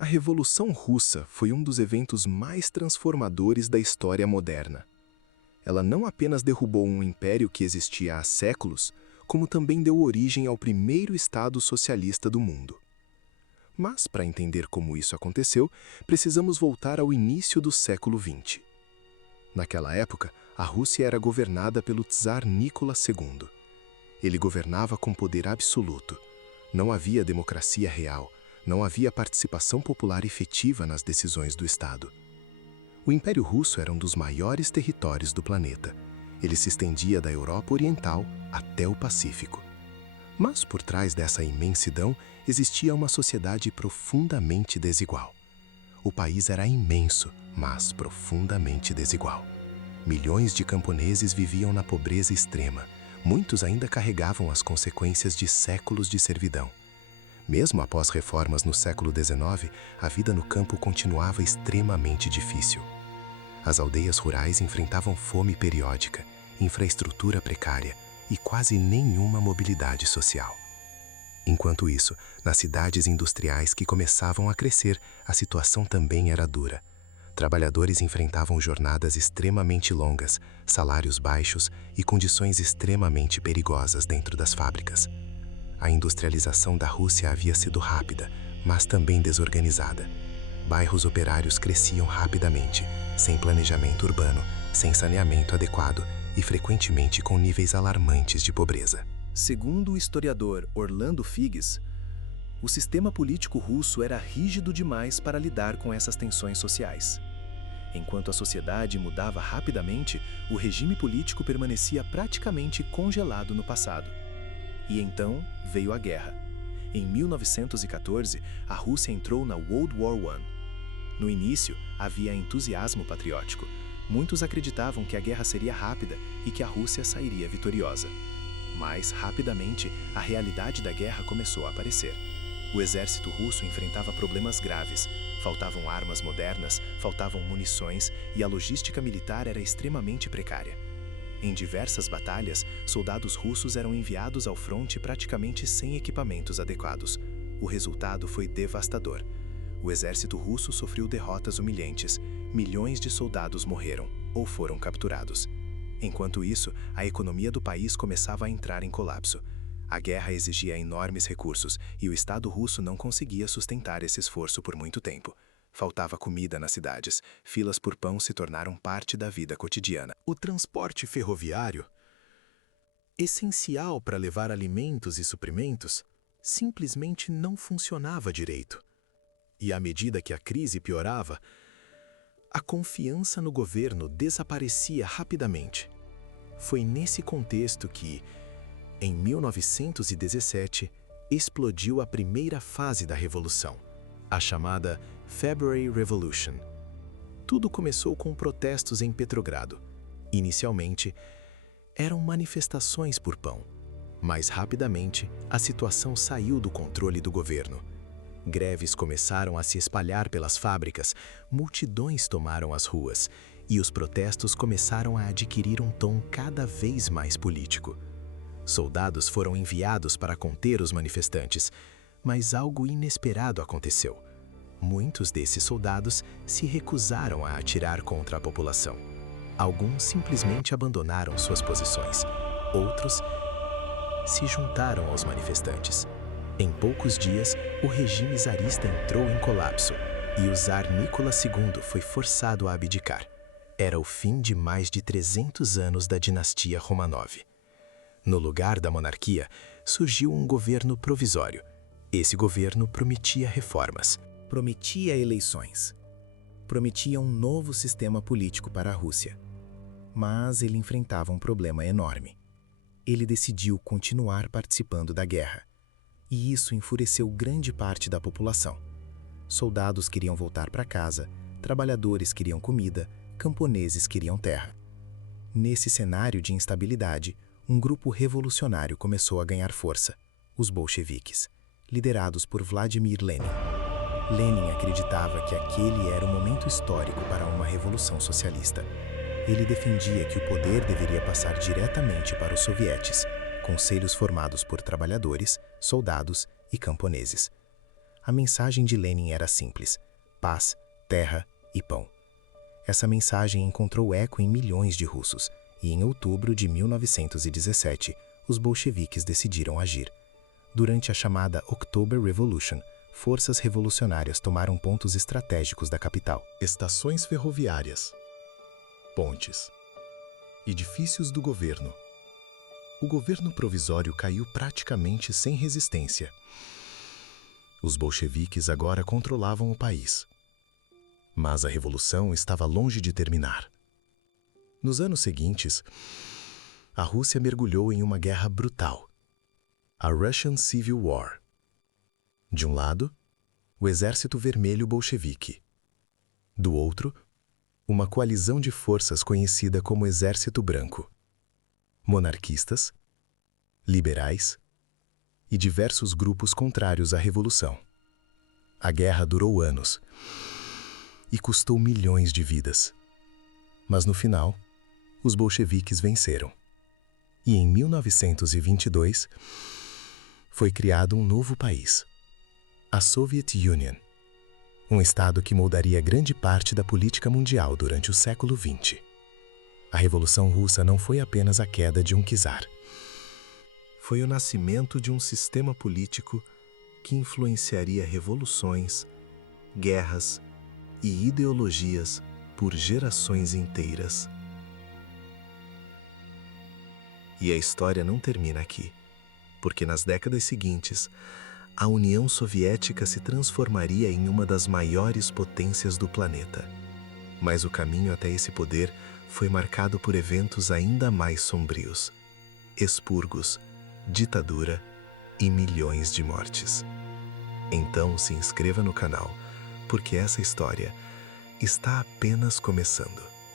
A Revolução Russa foi um dos eventos mais transformadores da história moderna. Ela não apenas derrubou um império que existia há séculos, como também deu origem ao primeiro Estado socialista do mundo. Mas, para entender como isso aconteceu, precisamos voltar ao início do século XX. Naquela época, a Rússia era governada pelo Tsar Nicolas II. Ele governava com poder absoluto. Não havia democracia real, não havia participação popular efetiva nas decisões do Estado. O Império Russo era um dos maiores territórios do planeta. Ele se estendia da Europa Oriental até o Pacífico. Mas por trás dessa imensidão existia uma sociedade profundamente desigual. O país era imenso, mas profundamente desigual. Milhões de camponeses viviam na pobreza extrema. Muitos ainda carregavam as consequências de séculos de servidão. Mesmo após reformas no século XIX, a vida no campo continuava extremamente difícil. As aldeias rurais enfrentavam fome periódica, infraestrutura precária e quase nenhuma mobilidade social. Enquanto isso, nas cidades industriais que começavam a crescer, a situação também era dura. Trabalhadores enfrentavam jornadas extremamente longas, salários baixos e condições extremamente perigosas dentro das fábricas. A industrialização da Rússia havia sido rápida, mas também desorganizada. Bairros operários cresciam rapidamente, sem planejamento urbano, sem saneamento adequado e frequentemente com níveis alarmantes de pobreza. Segundo o historiador Orlando Figes, o sistema político russo era rígido demais para lidar com essas tensões sociais. Enquanto a sociedade mudava rapidamente, o regime político permanecia praticamente congelado no passado. E então veio a guerra. Em 1914, a Rússia entrou na World War I. No início, havia entusiasmo patriótico. Muitos acreditavam que a guerra seria rápida e que a Rússia sairia vitoriosa. Mas, rapidamente, a realidade da guerra começou a aparecer. O exército russo enfrentava problemas graves. Faltavam armas modernas, faltavam munições e a logística militar era extremamente precária. Em diversas batalhas, soldados russos eram enviados ao fronte praticamente sem equipamentos adequados. O resultado foi devastador. O exército russo sofreu derrotas humilhantes. Milhões de soldados morreram ou foram capturados. Enquanto isso, a economia do país começava a entrar em colapso. A guerra exigia enormes recursos e o Estado russo não conseguia sustentar esse esforço por muito tempo. Faltava comida nas cidades, filas por pão se tornaram parte da vida cotidiana. O transporte ferroviário, essencial para levar alimentos e suprimentos, simplesmente não funcionava direito. E à medida que a crise piorava, a confiança no governo desaparecia rapidamente. Foi nesse contexto que, em 1917, explodiu a primeira fase da Revolução, a chamada February Revolution. Tudo começou com protestos em Petrogrado. Inicialmente, eram manifestações por pão, mas rapidamente a situação saiu do controle do governo. Greves começaram a se espalhar pelas fábricas, multidões tomaram as ruas e os protestos começaram a adquirir um tom cada vez mais político. Soldados foram enviados para conter os manifestantes, mas algo inesperado aconteceu. Muitos desses soldados se recusaram a atirar contra a população. Alguns simplesmente abandonaram suas posições. Outros se juntaram aos manifestantes. Em poucos dias, o regime czarista entrou em colapso e o czar Nicolas II foi forçado a abdicar. Era o fim de mais de 300 anos da dinastia Romanov. No lugar da monarquia, surgiu um governo provisório. Esse governo prometia reformas, Prometia eleições. Prometia um novo sistema político para a Rússia. Mas ele enfrentava um problema enorme. Ele decidiu continuar participando da guerra. E isso enfureceu grande parte da população. Soldados queriam voltar para casa, trabalhadores queriam comida, camponeses queriam terra. Nesse cenário de instabilidade, um grupo revolucionário começou a ganhar força, os bolcheviques, liderados por Vladimir Lenin. Lenin acreditava que aquele era o momento histórico para uma revolução socialista. Ele defendia que o poder deveria passar diretamente para os sovietes, conselhos formados por trabalhadores, soldados e camponeses. A mensagem de Lenin era simples: paz, terra e pão. Essa mensagem encontrou eco em milhões de russos, e em outubro de 1917, os bolcheviques decidiram agir. Durante a chamada October Revolution, forças revolucionárias tomaram pontos estratégicos da capital. Estações ferroviárias, pontes, edifícios do governo. O governo provisório caiu praticamente sem resistência. Os bolcheviques agora controlavam o país. Mas a revolução estava longe de terminar. Nos anos seguintes, a Rússia mergulhou em uma guerra brutal, a Russian Civil War. De um lado, o Exército Vermelho Bolchevique. Do outro, uma coalizão de forças conhecida como Exército Branco. Monarquistas, liberais e diversos grupos contrários à revolução. A guerra durou anos e custou milhões de vidas. Mas no final, os bolcheviques venceram. E em 1922, foi criado um novo país, a Soviet Union, um estado que moldaria grande parte da política mundial durante o século XX. A Revolução Russa não foi apenas a queda de um czar. Foi o nascimento de um sistema político que influenciaria revoluções, guerras e ideologias por gerações inteiras. E a história não termina aqui, porque nas décadas seguintes, a União Soviética se transformaria em uma das maiores potências do planeta. Mas o caminho até esse poder foi marcado por eventos ainda mais sombrios: expurgos, ditadura e milhões de mortes. Então se inscreva no canal, porque essa história está apenas começando.